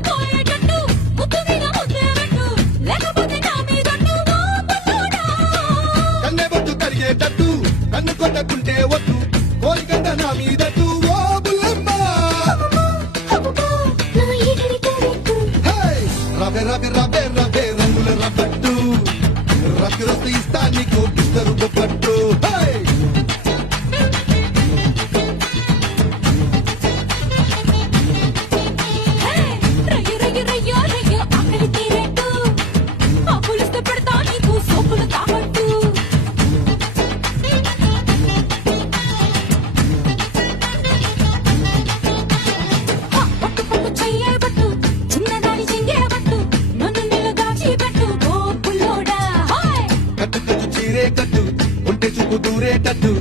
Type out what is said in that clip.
మురిసిపోయేటట్టు ముద్దు మీద ముద్దే పెట్టు లేకపోతే నా మీదట్టు ఓ బుల్లోడా కన్నెబొట్టు కరిగేటట్టు కన్ను కొట్టకుంటే వద్దు కోరికంట నా మీదట్టు ఓ బుల్లమ్మ నా ఈగడి కోరిట్టు రవే రవే రవే రవే రంగుల రబ్బట్టు రక్కి రస్తు ఇస్తా నీకు ఇద్దరు బొప్పట్టు రయ్య రయ్య రయ్య రయ్య ఆకలి తీరేట్టు ఆ పులిస్తే పెడతా నీకు సోపులు తాగట్టు పట్టు పట్టు చెయ్యే పట్టు చిన్నదాని చెంగే పట్టు నన్ను నిలగాచి పెట్టు ఓ పుల్లోడా హాయ్ కట్టు కట్టు చీరే కట్టు ఒంటె చూపు దూరేటట్టు